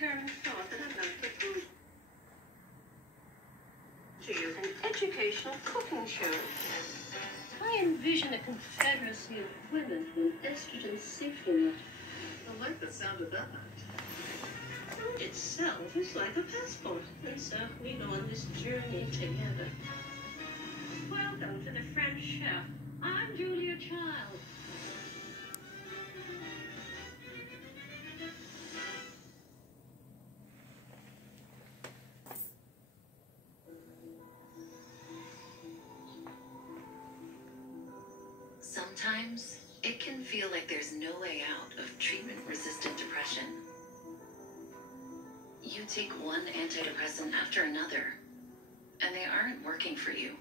recurring thought that I'd like to bring to you an educational cooking show. I envision a confederacy of women with an estrogen safety net. I like the sound of that. Food itself is like a passport, and so we go on this journey together. Welcome to the French Chef. I'm Julia Child. Sometimes it can feel like there's no way out of treatment-resistant depression. You take one antidepressant after another, and they aren't working for you.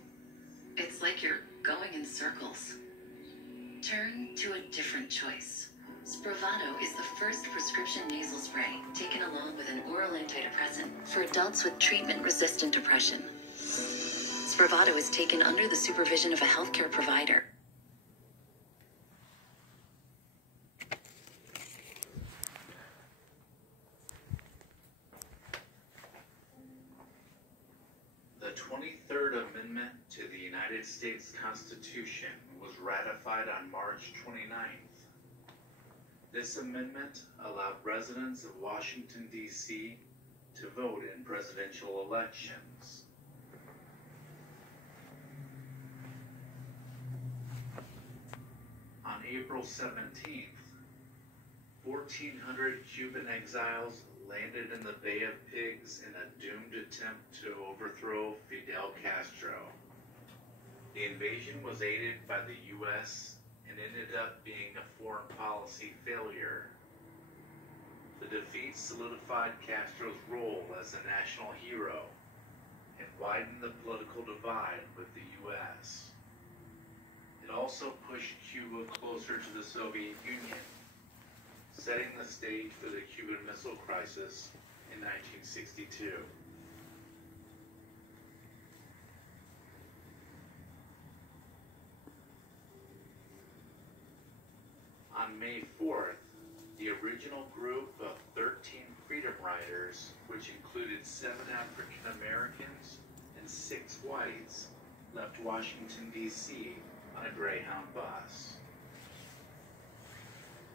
It's like you're going in circles. Turn to a different choice. Spravato is the first prescription nasal spray taken along with an oral antidepressant for adults with treatment-resistant depression. Spravato is taken under the supervision of a healthcare provider. The 23rd Amendment to the United States Constitution was ratified on March 29th. This amendment allowed residents of Washington, D.C. to vote in presidential elections. On April 17th, 1,400 Cuban exiles landed in the Bay of Pigs in a doomed attempt to overthrow Fidel Castro. The invasion was aided by the U.S. and ended up being a foreign policy failure. The defeat solidified Castro's role as a national hero and widened the political divide with the U.S. It also pushed Cuba closer to the Soviet Union, setting the stage for the Cuban Missile Crisis in 1962. On May 4th, the original group of 13 Freedom Riders, which included 7 African Americans and 6 whites, left Washington, D.C. on a Greyhound bus.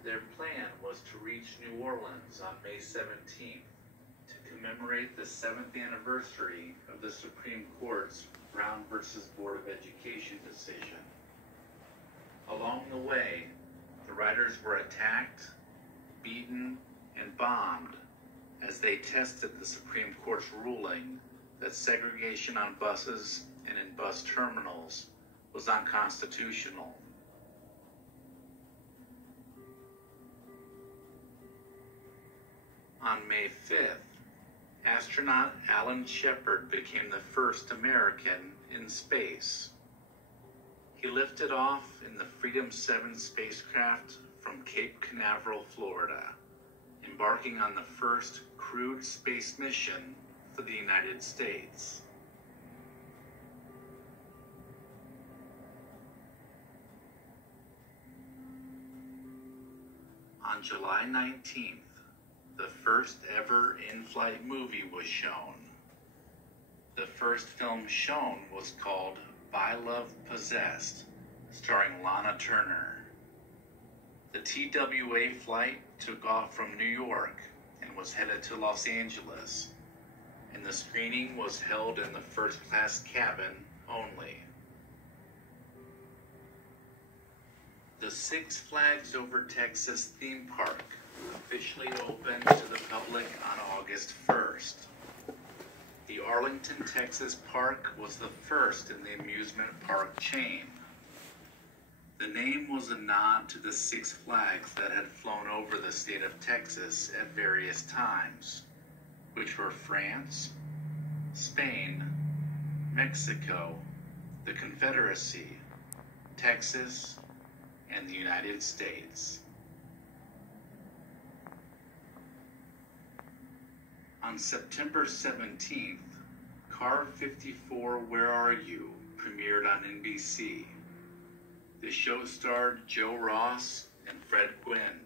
Their plan was to reach New Orleans on May 17th to commemorate the 7th anniversary of the Supreme Court's Brown v. Board of Education decision. Along the way, the riders were attacked, beaten, and bombed as they tested the Supreme Court's ruling that segregation on buses and in bus terminals was unconstitutional. On May 5th, astronaut Alan Shepard became the first American in space. He lifted off in the Freedom 7 spacecraft from Cape Canaveral, Florida, embarking on the first crewed space mission for the United States. On July 19th, the first ever in-flight movie was shown. The first film shown was called By Love Possessed, starring Lana Turner. The TWA flight took off from New York and was headed to Los Angeles, and the screening was held in the first-class cabin only. The Six Flags Over Texas theme park officially opened to the public on August 1st. The Arlington, Texas park was the first in the amusement park chain. The name was a nod to the Six Flags that had flown over the state of Texas at various times, which were France, Spain, Mexico, the Confederacy, Texas, and the United States. On September 17th, Car 54 Where Are You premiered on NBC. The show starred Joe Ross and Fred Gwynne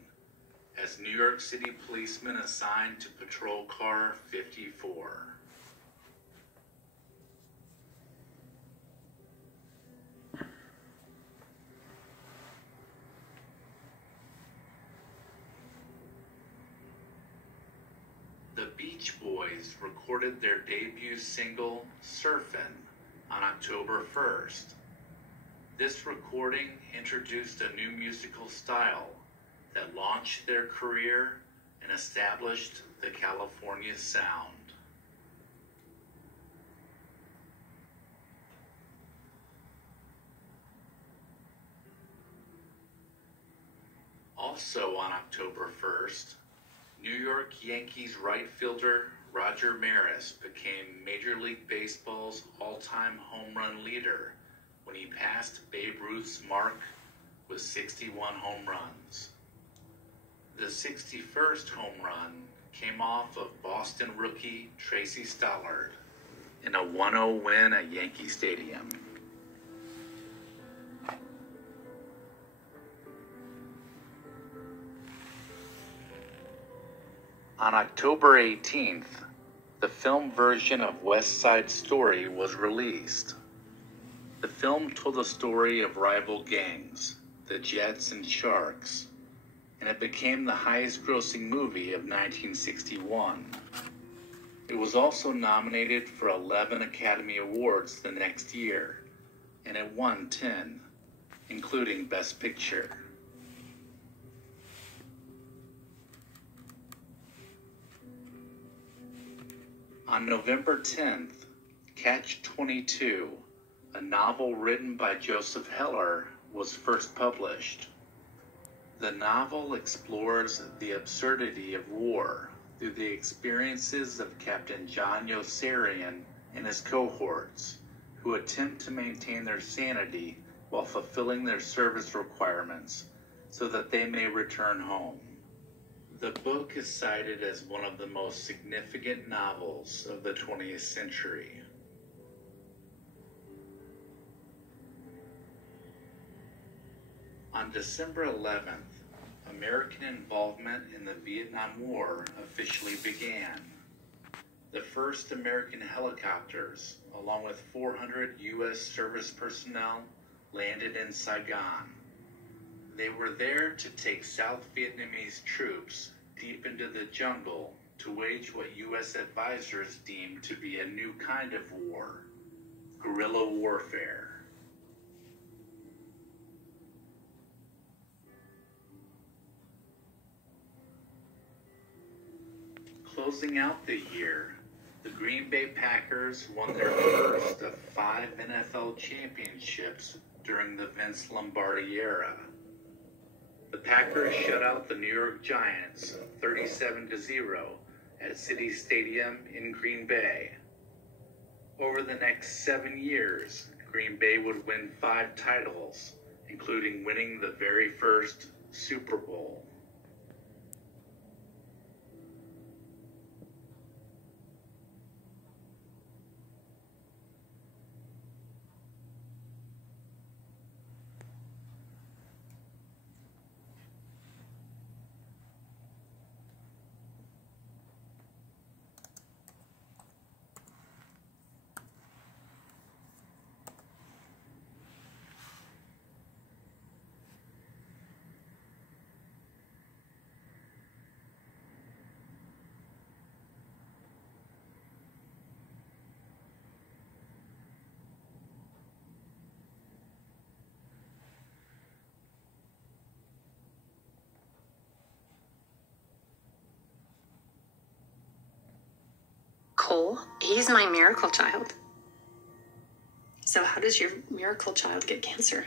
as New York City policeman assigned to patrol car 54. The Beach Boys recorded their debut single, Surfin', on October 1st. This recording introduced a new musical style that launched their career and established the California sound. Also on October 1st, New York Yankees right fielder Roger Maris became Major League Baseball's all-time home run leader when he passed Babe Ruth's mark with 61 home runs. The 61st home run came off of Boston rookie Tracy Stollard in a 1-0 win at Yankee Stadium. On October 18th, the film version of West Side Story was released. The film told the story of rival gangs, the Jets and Sharks, and it became the highest-grossing movie of 1961. It was also nominated for 11 Academy Awards the next year, and it won 10, including Best Picture. On November 10th, Catch-22, a novel written by Joseph Heller, was first published. The novel explores the absurdity of war through the experiences of Captain John Yossarian and his cohorts, who attempt to maintain their sanity while fulfilling their service requirements so that they may return home. The book is cited as one of the most significant novels of the 20th century. On December 11th, American involvement in the Vietnam War officially began. The first American helicopters, along with 400 U.S. service personnel, landed in Saigon. They were there to take South Vietnamese troops deep into the jungle to wage what U.S. advisors deemed to be a new kind of war, guerrilla warfare. Closing out the year, the Green Bay Packers won their first of 5 NFL championships during the Vince Lombardi era. The Packers shut out the New York Giants 37-0 at City Stadium in Green Bay. Over the next 7 years, Green Bay would win 5 titles, including winning the very first Super Bowl. Cole, he's my miracle child. So how does your miracle child get cancer?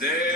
There